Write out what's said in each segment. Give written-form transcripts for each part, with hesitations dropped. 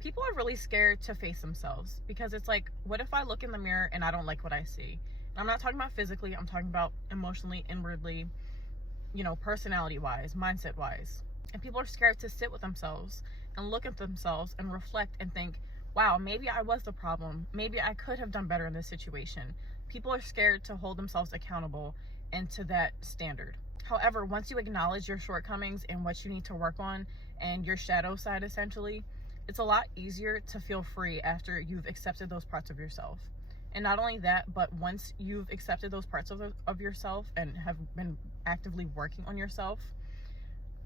People are really scared to face themselves because it's like, what if I look in the mirror and I don't like what I see? And I'm not talking about physically, I'm talking about emotionally, inwardly, personality wise, mindset wise. And people are scared to sit with themselves and look at themselves and reflect and think, wow, maybe I was the problem. Maybe I could have done better in this situation. People are scared to hold themselves accountable and to that standard. However, once you acknowledge your shortcomings and what you need to work on and your shadow side, essentially, it's a lot easier to feel free after you've accepted those parts of yourself. And not only that, but once you've accepted those parts of yourself and have been actively working on yourself,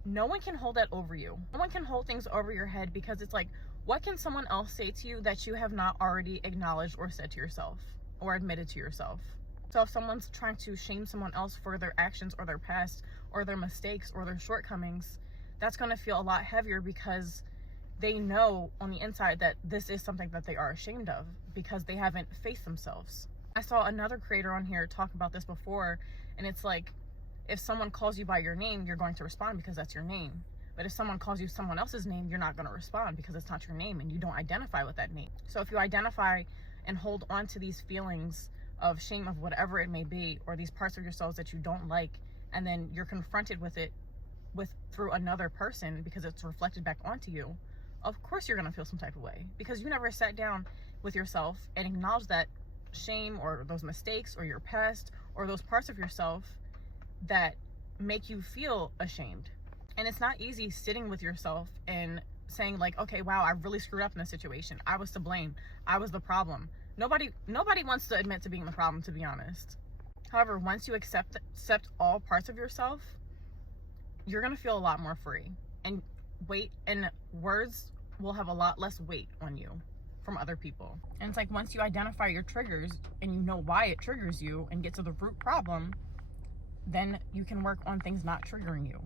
no one can hold that over you. No one can hold things over your head, because it's like, what can someone else say to you that you have not already acknowledged or said to yourself or admitted to yourself? So if someone's trying to shame someone else for their actions or their past or their mistakes or their shortcomings, that's going to feel a lot heavier, because they know on the inside that this is something that they are ashamed of because they haven't faced themselves. I saw another creator on here talk about this before, and it's like, if someone calls you by your name, you're going to respond because that's your name. But if someone calls you someone else's name, you're not going to respond because it's not your name and you don't identify with that name. So if you identify and hold on to these feelings of shame of whatever it may be, or these parts of yourselves that you don't like, and then you're confronted with it through another person because it's reflected back onto you, of course you're going to feel some type of way, because you never sat down with yourself and acknowledged that shame or those mistakes or your past or those parts of yourself that make you feel ashamed. And it's not easy sitting with yourself and saying like, okay, wow, I really screwed up in this situation. I was to blame. I was the problem. Nobody wants to admit to being the problem, to be honest. However, once you accept all parts of yourself, you're going to feel a lot more free, and words will have a lot less weight on you from other people. And it's like, once you identify your triggers and you know why it triggers you and get to the root problem, then you can work on things not triggering you.